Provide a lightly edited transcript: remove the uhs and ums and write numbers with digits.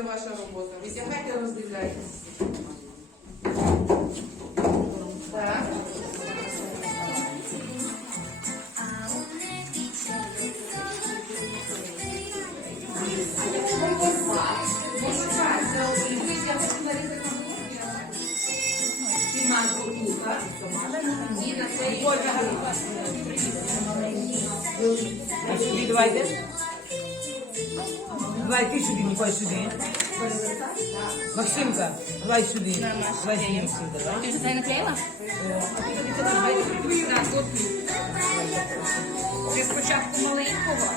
це ваша робота. Витягайте, роздивляйтесь. Так. І на цей А сюди давайте. Давай ти сюди, Ніколь, сюди. Максимка, давай сюди. Давай сюди, Максимка, давай. Ти вже це наклеїла? Ти спочатку маленького,